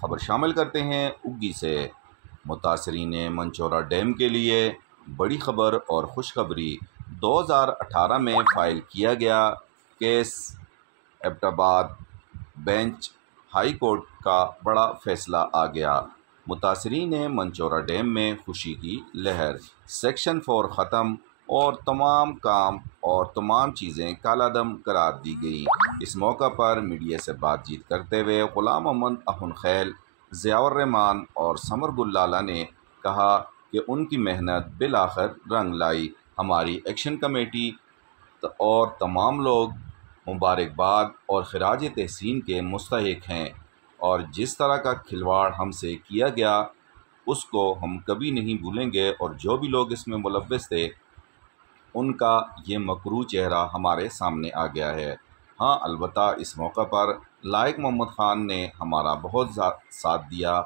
خبر شامل کرتے ہیں اگی سے۔ متاثرین منچورا ڈیم کے لیے بڑی خبر اور خوشخبری۔ 2018 میں فائل کیا گیا کیس ایبٹ آباد بینچ ہائی کورٹ کا بڑا فیصلہ آ گیا۔ متاثرین منچورا ڈیم میں خوشی کی لہر۔ سیکشن 4 ختم اور تمام کام اور تمام چیزیں کالعدم قرار دی گئیں۔ اس موقع پر میڈیا سے بات چیت کرتے ہوئے غلام محمد اخن خیل، ضیاء الرحمان اور ثمر گل لالہ نے کہا کہ ان کی محنت بالآخر رنگ لائی۔ ہماری ایکشن کمیٹی اور تمام لوگ مبارکباد اور خراج تحسین کے مستحق ہیں، اور جس طرح کا کھلواڑ ہم سے کیا گیا اس کو ہم کبھی نہیں بھولیں گے، اور جو بھی لوگ اس میں ملوث تھے ان کا یہ مکروہ چہرہ ہمارے سامنے آ گیا ہے۔ ہاں، البتہ اس موقع پر لائق محمد خان نے ہمارا بہت ساتھ دیا۔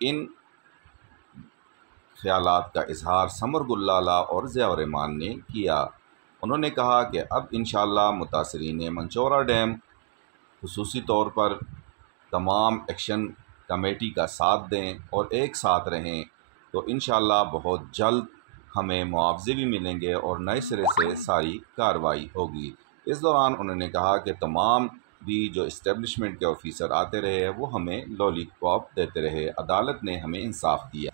ان خیالات کا اظہار ثمر گل لالہ اور ضیاء الرحمان نے کیا۔ انہوں نے کہا کہ اب انشاءاللہ متاثرین منچورا ڈیم خصوصی طور پر تمام ایکشن کمیٹی کا ساتھ دیں اور ایک ساتھ رہیں تو انشاءاللہ بہت جلد ہمیں معاوضے بھی ملیں گے اور نئے سرے سے ساری کارروائی ہوگی۔ اس دوران انہوں نے کہا کہ تمام بھی جو اسٹیبلشمنٹ کے آفیسر آتے رہے وہ ہمیں لولی پاپ دیتے رہے، عدالت نے ہمیں انصاف دیا۔